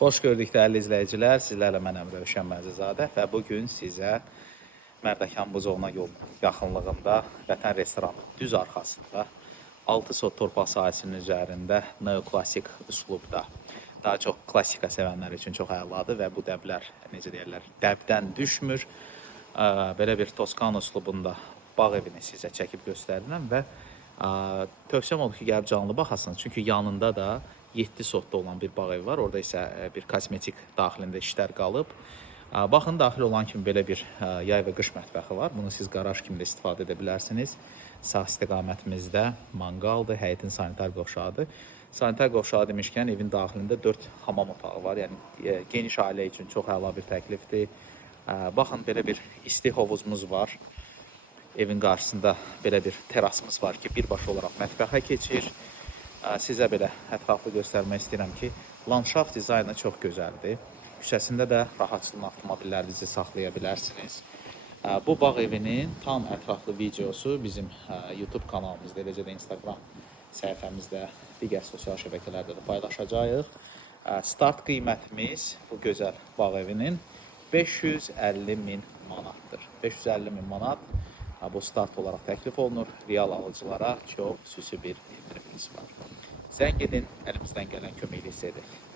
Xoş gördük dəyərli izləyicilər. Sizlərlə mənəm Rövşən Məzizadə və bugün sizə Mərdəkan Buzovna yolunun yaxınlığında Vətən restoranı düz arxasında 6 sot torpaq sahəsinin üzərində neoklasik üslubda. Daha çox klassika sevənlər üçün çox əladır və bu dəblər, necə deyirlər, dəbdən düşmür. Belə bir Toskan üslubunda bağ evini sizə çəkib göstərirəm və tövsiyəm odur ki, gəlib canlı baxasınız. Çünki yanında da 7 sotda olan bir bağ evi var. Orada isə bir kosmetik daxilində işlər qalıb. Baxın, daxil olan kimi belə bir yay və qış mətbəxi var. Bunu siz qaraj kimi də istifadə edə bilərsiniz. Sağ istiqamətimizdə manqaldır, həyətin sanitar qovşağıdır. Sanitar qovşağı demişkən evin daxilində 4 hamam otağı var. Yəni geniş ailə üçün çox əla bir təklifdir. Baxın, belə bir isti hovuzumuz var. Evin qarşısında belə bir terasımız var ki, birbaşa olaraq mətbəxə keçir. Sizə belə ətraflı göstərmək istəyirəm ki, landşaft dizaynı çox gözəldir. Küçəsində də rahatçılıq avtomobillərinizi saxlaya bilərsiniz. Bu bağ evinin tam ətraflı videosu bizim YouTube kanalımızda, eləcə də Instagram səhifəmizdə, digər sosial şəbəkələrdə də paylaşacağıq. Start qiymətimiz bu gözəl bağ evinin 550 min manatdır. 550 min manat bu start olaraq təklif olunur. Real alıcılara çox xüsusi bir indirimimiz var. Zəng edin, əlimizdən gələn köməkli hiss edək.